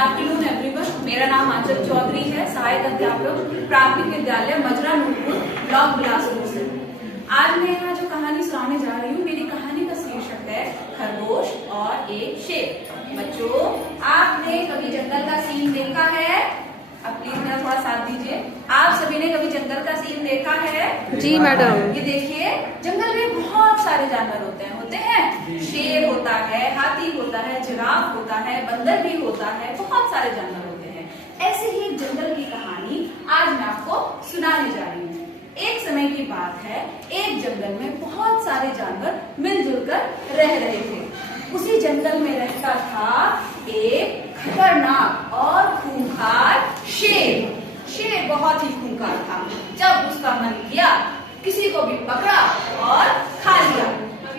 Afternoon everyone. मेरा नाम आंचल चौधरी है, सहायक अध्यापक प्राथमिक विद्यालय मजरा नूरपुर ब्लॉक बिलासपुर से। आज मैं यहाँ जो कहानी सुनाने जा रही हूँ, मेरी कहानी का शीर्षक है खरगोश और एक शेर। बच्चों, आपने कभी जंगल का सीन देखा है? अब प्लीज मेरा थोड़ा साथ दीजिए। आप सभी ने कभी जंगल का सीन देखा है? जी मैडम। ये देखिए, जंगल में बहुत सारे जानवर होते हैं। शेर होता है, हाथी होता है, जिराफ होता है, बंदर भी होता है, बहुत सारे जानवर होते हैं। ऐसे ही एक जंगल की कहानी आज मैं आपको सुनाने जा रही हूँ। एक समय की बात है, एक जंगल में बहुत सारे जानवर मिलजुल कर रह रहे थे। उसी जंगल में रहता था एक खतरनाक और खूंखार शेर। शेर बहुत ही खूंखार था। जब उसका मन किया, किसी को भी पकड़ा और खा लिया।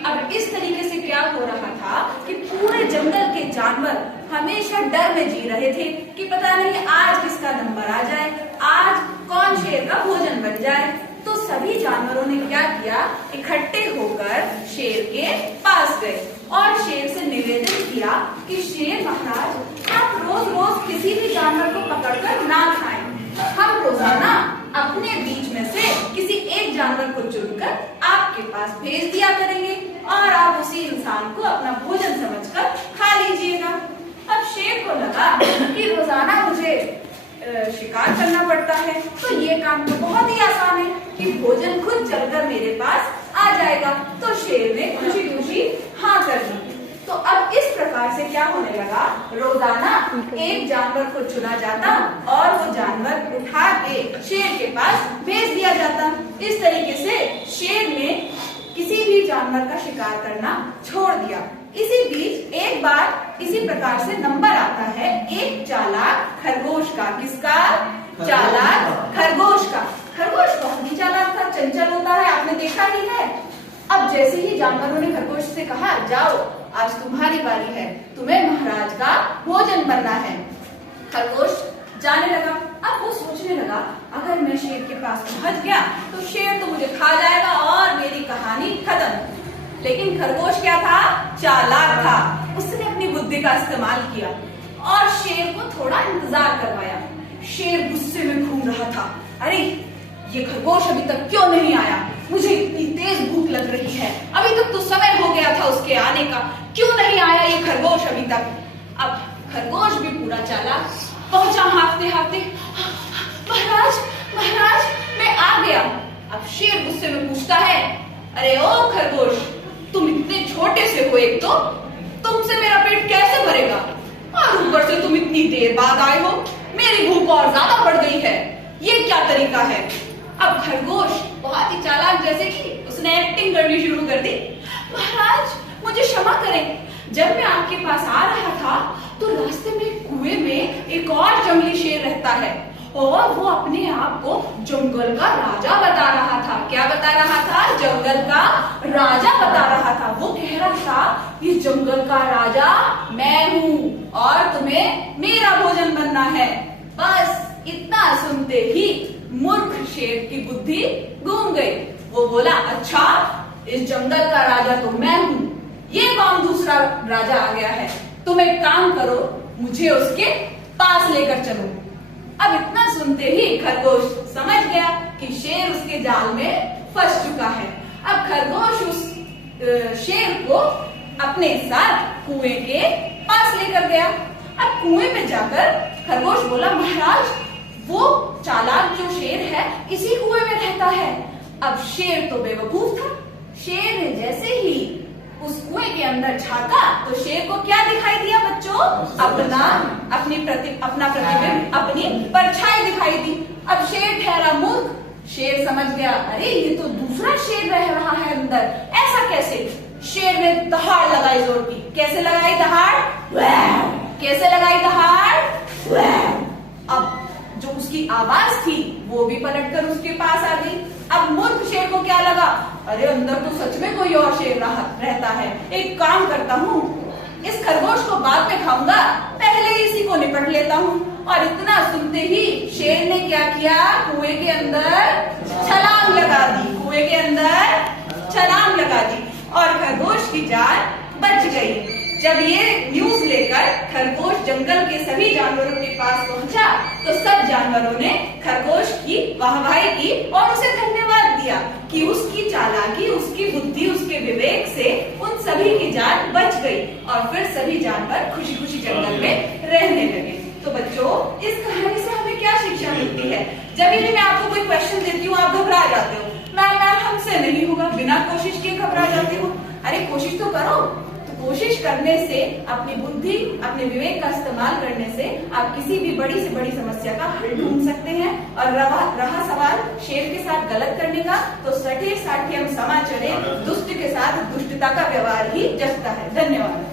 अब इस तरीके से क्या हो रहा था कि पूरे जंगल के जानवर हमेशा डर में जी रहे थे कि पता नहीं आज किसका नंबर आ जाए, आज कौन शेर का भोजन बन जाए। तो सभी जानवरों ने क्या किया, इकट्ठे होकर शेर के पास गए और शेर से निवेदन किया कि शेर महाराज, आप रोज रोज किसी भी जानवर को पकड़कर ना खाएं। हम रोजाना अपने बीच में से किसी एक जानवर को चुनकर आपके पास भेज दिया करेंगे और आप उसी इंसान को अपना भोजन समझकर खा लीजिएगा। अब शेर को लगा कि रोजाना मुझे शिकार करना पड़ता है, तो ये काम तो बहुत ही आसान है कि भोजन खुद चलकर मेरे पास आ जाएगा। तो शेर ने खुशी खुशी हाँ कर दी। तो अब इस प्रकार से क्या होने लगा, रोजाना एक जानवर को चुना जाता और वो जानवर उठा के शेर के पास भेज दिया जाता। इस तरीके से शेर ने किसी भी जानवर का शिकार करना छोड़ दिया। इसी बीच एक बार इसी प्रकार से नंबर आता है एक चालाक खरगोश का। किसका? चालाक खरगोश का। खरगोश बहुत ही चालाक था, चंचल होता है, आपने देखा ही है। अब जैसे ही जानवरों ने खरगोश से कहा, जाओ आज तुम्हारी बारी है, तुम्हें महाराज का भोजन बनना है। खरगोश जाने लगा। अब वो सोचने लगा, अगर मैं शेर के पास पहुंच गया तो शेर तो मुझे खा जाएगा और मेरी कहानी खत्म। लेकिन खरगोश क्या था? चालाक था। उसने अपनी बुद्धि का इस्तेमाल किया और शेर को थोड़ा इंतजार करवाया। शेर गुस्से में घूम रहा था, अरे ये खरगोश अभी तक क्यों नहीं आया? मुझे इतनी तेज भूख लग रही है, अभी तक तो समय हो गया था उसके आने का, क्यों नहीं आया ये खरगोश अभी तक? अब खरगोश भी पूरा चालाक पहुंचा हाफते हाफते, महाराज महाराज मैं आ गया। अब शेर गुस्से में पूछता है, अरे ओ खरगोश, तुम इतने छोटे से हो, एक तो तुमसे मेरा पेट कैसे भरेगा और ऊपर से तुम इतनी देर बाद आए हो, मेरी भूख और ज्यादा बढ़ गई है, ये क्या तरीका है? अब खरगोश बहुत ही चालाक, जैसे कि उसने एक्टिंग करनी शुरू कर दी। महाराज मुझे क्षमा करें, जब मैं आपके पास आ रहा था तो रास्ते में कुएं में एक और जंगली शेर रहता है और वो अपने आप को जंगल का राजा बता रहा था। क्या बता रहा था? जंगल का राजा बता रहा था। वो कह रहा था, ये जंगल का राजा मैं हूँ और तुम्हें मेरा भोजन बनना है। बस इतना सुनते ही मूर्ख शेर की बुद्धि घूम गई। वो बोला, अच्छा इस जंगल का राजा तो मैं हूँ, ये कौन दूसरा राजा आ गया है? तुम एक काम करो, मुझे उसके पास लेकर चलो। अब इतना सुनते ही खरगोश समझ गया कि शेर उसके जाल में फंस चुका है। अब खरगोश उस शेर को अपने साथ कुएं के पास लेकर गया। अब कुएं में जाकर खरगोश बोला, महाराज वो चालाक जो शेर है इसी कुएं में रहता है। अब शेर तो बेवकूफ था। शेर ने जैसे ही उस कुएं के अंदर झांका तो शेर को क्या दिखाई दिया बच्चों? अपना प्रतिबिंब, अपनी परछाई दिखाई दी। अब शेर ठहरा मूर्ख। शेर समझ गया, अरे ये तो दूसरा शेर रह रहा है अंदर, ऐसा कैसे? शेर ने दहाड़ लगाई जोर की। कैसे लगाई दहाड़? कैसे लगाई दहाड़? अब जो उसकी आवाज थी वो भी पलटकर उसके पास आ गई। अब मूर्ख शेर को क्या लगा, अरे अंदर तो सच में कोई और शेर रहता है। एक काम करता हूँ, इस खरगोश को बाद में खाऊंगा, पहले इसी को निपट लेता हूँ। और इतना सुनते ही शेर ने क्या किया, कुएं के अंदर छलांग लगा दी। कुएं के अंदर छलांग लगा दी और खरगोश की जान बच गई। जब ये न्यूज लेकर खरगोश जंगल के सभी जानवरों के पास पहुंचा तो सब जानवरों ने खरगोश की वाहवाही की और उसे धन्यवाद दिया कि उसकी चालाकी, उसकी बुद्धि, उसके विवेक से उन सभी की जान बच गई और फिर सभी जानवर खुशी खुशी जंगल में रहने लगे। तो बच्चों, इस कहानी से हमें क्या शिक्षा मिलती है? जब भी मैं आपको कोई क्वेश्चन देती हूँ आप घबरा जाते हो, मैम हमसे नहीं होगा, बिना कोशिश किए घबरा जाती हो। अरे कोशिश तो करो। तो कोशिश करने से, अपनी बुद्धि, अपने विवेक का इस्तेमाल करने से आप किसी भी बड़ी से बड़ी समस्या का हल ढूंढ सकते हैं। और रहा सवाल शेर के साथ गलत करने का, तो सठे साठे हम समा चले, दुष्ट के साथ दुष्टता का व्यवहार ही जचता है। धन्यवाद।